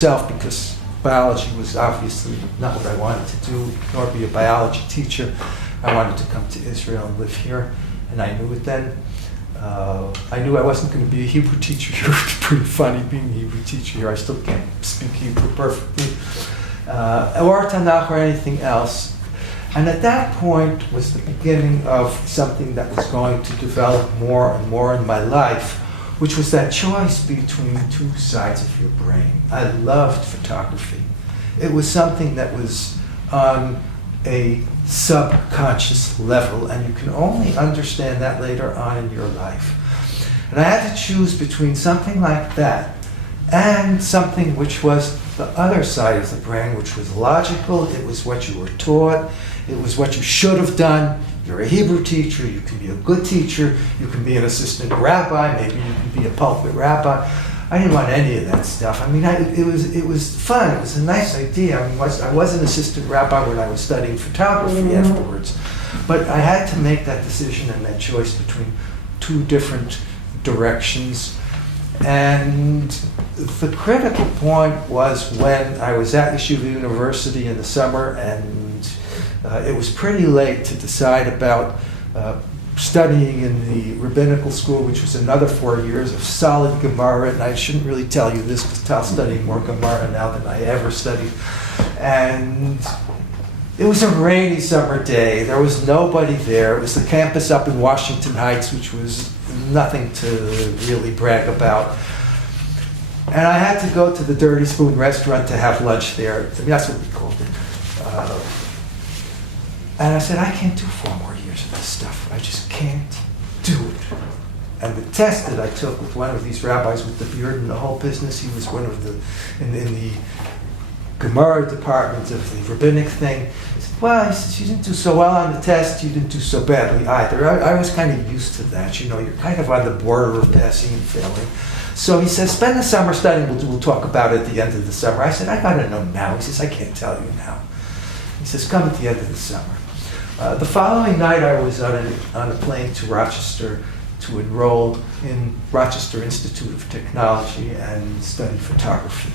myself because biology was obviously not what I wanted to do, nor be a biology teacher. I wanted to come to Israel and live here, and I knew it then. I knew I wasn't going to be a Hebrew teacher here. It's pretty funny being a Hebrew teacher here. I still can't speak Hebrew perfectly, or Tanakh or anything else. And at that point was the beginning of something that was going to develop more and more in my life, which was that choice between two sides of your brain. I loved photography. It was something that was on a subconscious level, and you can only understand that later on in your life. And I had to choose between something like that and something which was the other side of the brain, which was logical. It was what you were taught. It was what you should have done. You're a Hebrew teacher, you can be a good teacher, you can be an assistant rabbi, maybe you can be a pulpit rabbi. I didn't want any of that stuff. I mean, it was fun, it was a nice idea. I mean, I was an assistant rabbi when I was studying photography afterwards, but I had to make that decision and that choice between two different directions. And the critical point was when I was at Yeshiva University in the summer, and it was pretty late to decide about studying in the rabbinical school, which was another 4 years of solid Gemara. And I shouldn't really tell you this because Tal's studying more Gemara now than I ever studied. And it was a rainy summer day. There was nobody there. It was the campus up in Washington Heights, which was nothing to really brag about. And I had to go to the Dirty Spoon restaurant to have lunch there. I mean, that's what we called it. And I said, I can't do 4 more years of this stuff. I just can't do it. And the test that I took with one of these rabbis with the beard and the whole business, he was one of the, in the Gemara department of the rabbinic thing. He said, well, he says, you didn't do so well on the test, you didn't do so badly either. I was kind of used to that, you know, you're kind of on the border of passing and failing. So he says, spend the summer studying, we'll talk about it at the end of the summer. I said, I gotta know now. He says, I can't tell you now. He says, come at the end of the summer. The following night, I was on a plane to Rochester to enroll in Rochester Institute of Technology and study photography.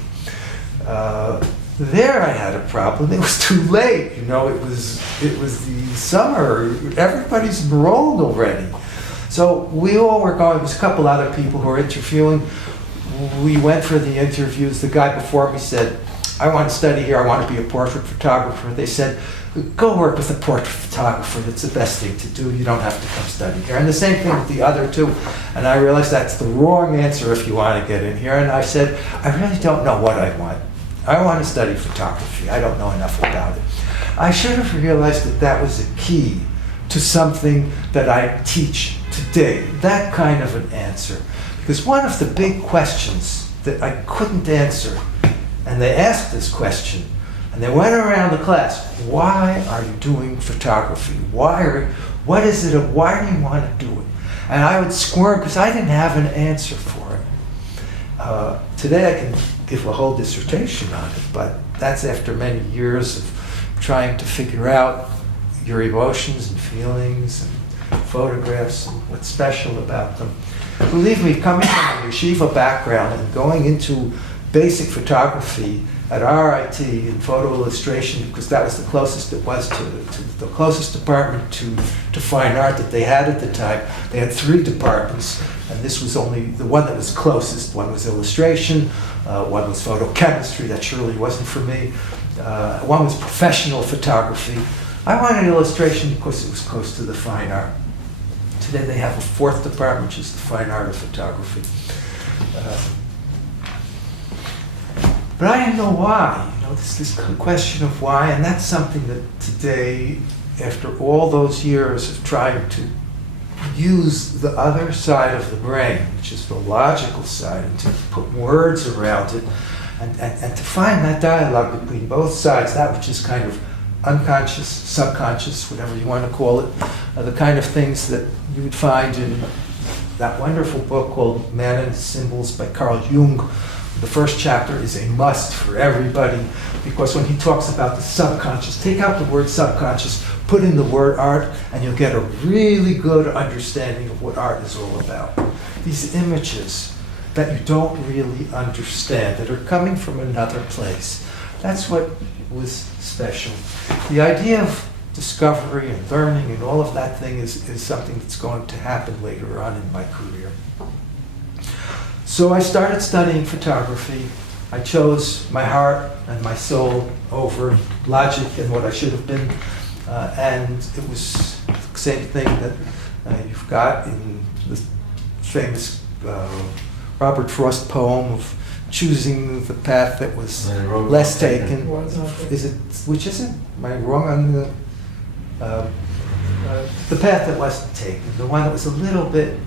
There I had a problem. It was too late. You know, it was the summer. Everybody's enrolled already. So we all were going. There was a couple other people who were interviewing. We went for the interviews. The guy before me said, I want to study here. I want to be a portrait photographer. They said, go work with a portrait photographer. That's the best thing to do. You don't have to come study here. And the same thing with the other two. And I realized that's the wrong answer if you want to get in here. And I said, I really don't know what I want. I want to study photography. I don't know enough about it. I should have realized that that was a key to something that I teach today, that kind of an answer. Because one of the big questions that I couldn't answer, and they asked this question, and they went around the class, why are you doing photography? What is it, why do you want to do it? And I would squirm because I didn't have an answer for it. Today I can give a whole dissertation on it, but that's after many years of trying to figure out your emotions and feelings and photographs and what's special about them. Believe me, coming from a yeshiva background and going into basic photography at RIT in photo illustration, because that was the closest it was to the closest department to fine art that they had at the time. They had 3 departments, and this was only the one that was closest. One was illustration, one was photochemistry, that surely wasn't for me. One was professional photography. I wanted illustration because it was close to the fine art. Today they have a 4th department, which is the fine art of photography. But I didn't know why, you know, this question of why, and that's something that today, after all those years of trying to use the other side of the brain, which is the logical side, and to put words around it, and to find that dialogue between both sides, that which is kind of unconscious, subconscious, whatever you want to call it, the kind of things that you would find in that wonderful book called Man and Symbols by Carl Jung. The first chapter is a must for everybody, because when he talks about the subconscious, take out the word subconscious, put in the word art, and you'll get a really good understanding of what art is all about. These images, that you don't really understand, that are coming from another place. That's what was special. The idea of discovery and learning and all of that thing is something that's going to happen later on in my career. So I started studying photography. I chose my heart and my soul over logic and what I should have been. And it was the same thing that you've got in the famous Robert Frost poem of choosing the path that was less taken. Is it? Which is it? Am I wrong on the path that wasn't taken, the one that was a little bit,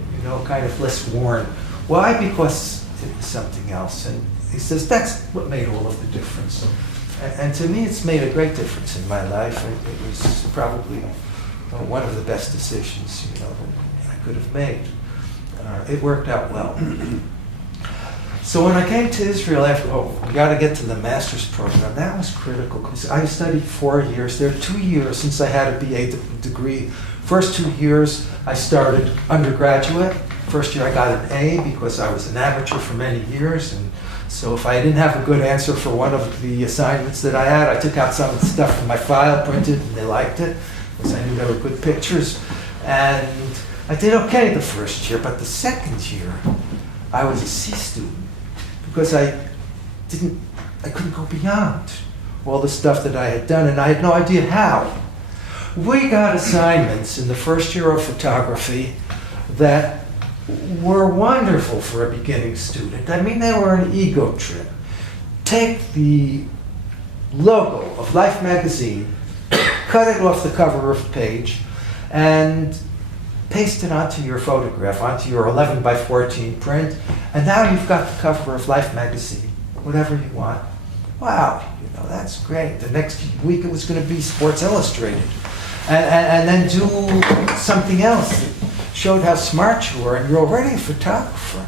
kind of less worn. Why? Because it was something else. And he says that's what made all of the difference. And to me, it's made a great difference in my life. It was probably one of the best decisions, that I could have made. It worked out well. So when I came to Israel after, we got to get to the master's program, that was critical because I studied 4 years. There are 2 years since I had a BA degree. First 2 years, I started undergraduate. First year I got an A because I was an amateur for many years. And so if I didn't have a good answer for one of the assignments that I had, I took out some of the stuff from my file, printed, and they liked it because I knew they were good pictures. And I did okay the first year, but the second year, I was a C student because I couldn't go beyond all the stuff that I had done, and I had no idea how. We got assignments in the first year of photography that were wonderful for a beginning student. I mean, they were an ego trip. Take the logo of Life magazine, cut it off the cover of the page, and paste it onto your photograph, onto your 11 by 14 print, and now you've got the cover of Life magazine, whatever you want. Wow, that's great. The next week it was going to be Sports Illustrated. And then do something else that showed how smart you were, and you're already a photographer.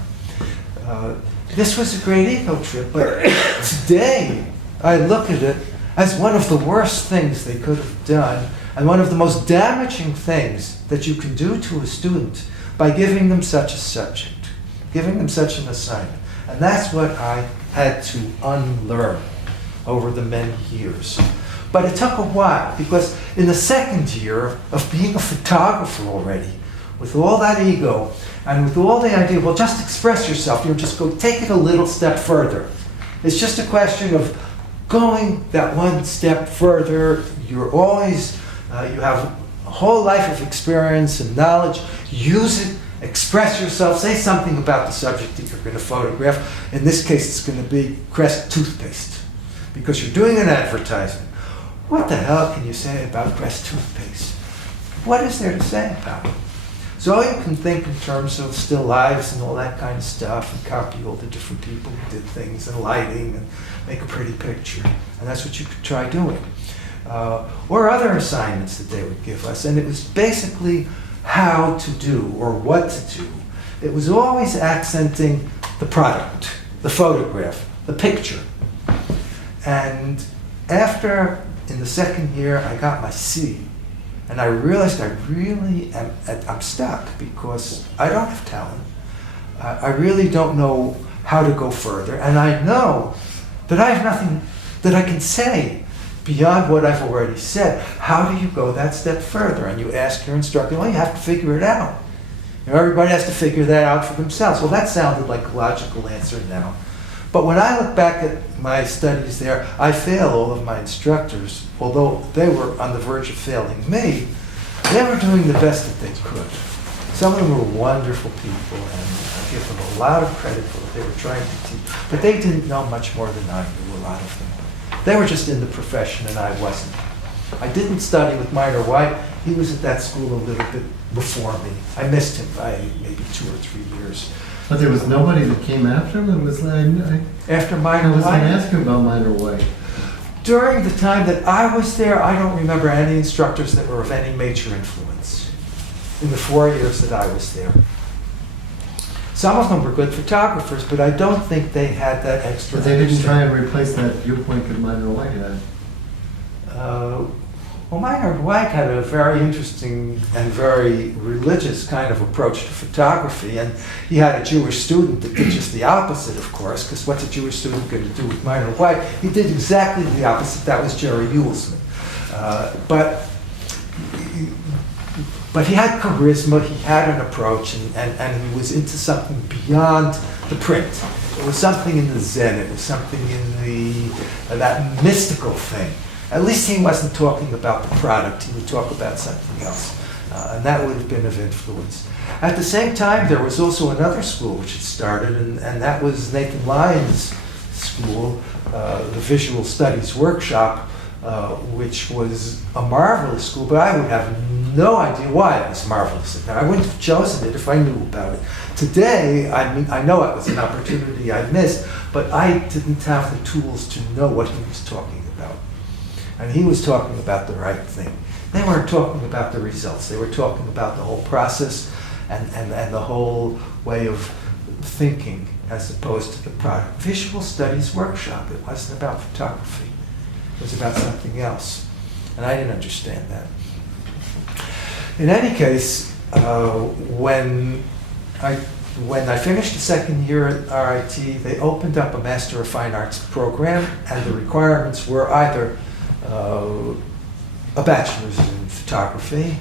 This was a great ego trip, but today I look at it as one of the worst things they could have done, and one of the most damaging things that you can do to a student by giving them such a subject, giving them such an assignment. And that's what I had to unlearn over the many years. But it took a while, because in the second year of being a photographer already, with all that ego, and with all the idea, well, just express yourself, just go take it a little step further. It's just a question of going that one step further. You're always, you have a whole life of experience and knowledge. Use it, express yourself, say something about the subject that you're going to photograph. In this case, it's going to be Crest toothpaste, because you're doing an advertisement. What the hell can you say about Crest toothpaste? What is there to say about it? So you can think in terms of still lives and all that kind of stuff, and copy all the different people who did things, and lighting, and make a pretty picture. And that's what you could try doing. Or other assignments that they would give us. And it was basically how to do or what to do. It was always accenting the product, the photograph, the picture. And after, in the second year, I got my C. And I realized I'm stuck, because I don't have talent. I really don't know how to go further. And I know that I have nothing that I can say beyond what I've already said. How do you go that step further? And you ask your instructor, well, you have to figure it out. Everybody has to figure that out for themselves. Well, that sounded like a logical answer now. But when I look back at my studies there, I fail all of my instructors, although they were on the verge of failing me. They were doing the best that they could. Some of them were wonderful people, and I give them a lot of credit for what they were trying to teach. But they didn't know much more than I knew, a lot of them. They were just in the profession, and I wasn't. I didn't study with Minor White. He was at that school a little bit before me. I missed him by maybe 2 or 3 years. But there was nobody that came after him? It was after Minor White? I was going to ask you about Minor White. During the time that I was there, I don't remember any instructors that were of any major influence in the 4 years that I was there. Some of them were good photographers, but I don't think they had that extra. But they didn't try and replace that viewpoint that Minor White had. Well, Meinhard Weig had a very interesting and very religious kind of approach to photography, and he had a Jewish student that did just the opposite, of course, because what's a Jewish student going to do with Meinhard Weig? He did exactly the opposite. That was Jerry Uelsman. But he had charisma, he had an approach, and he was into something beyond the print. It was something in the Zen, it was something in that mystical thing. At least he wasn't talking about the product, he would talk about something else. And that would have been of influence. At the same time, there was also another school which had started, and that was Nathan Lyon's school, the Visual Studies Workshop, which was a marvelous school, but I would have no idea why it was marvelous. I wouldn't have chosen it if I knew about it. Today, I know it was an opportunity I missed, but I didn't have the tools to know what he was talking about. And he was talking about the right thing. They weren't talking about the results. They were talking about the whole process and the whole way of thinking as opposed to the product. Visual Studies Workshop, it wasn't about photography. It was about something else. And I didn't understand that. In any case, when I finished the second year at RIT, they opened up a Master of Fine Arts program, and the requirements were either a bachelor's in photography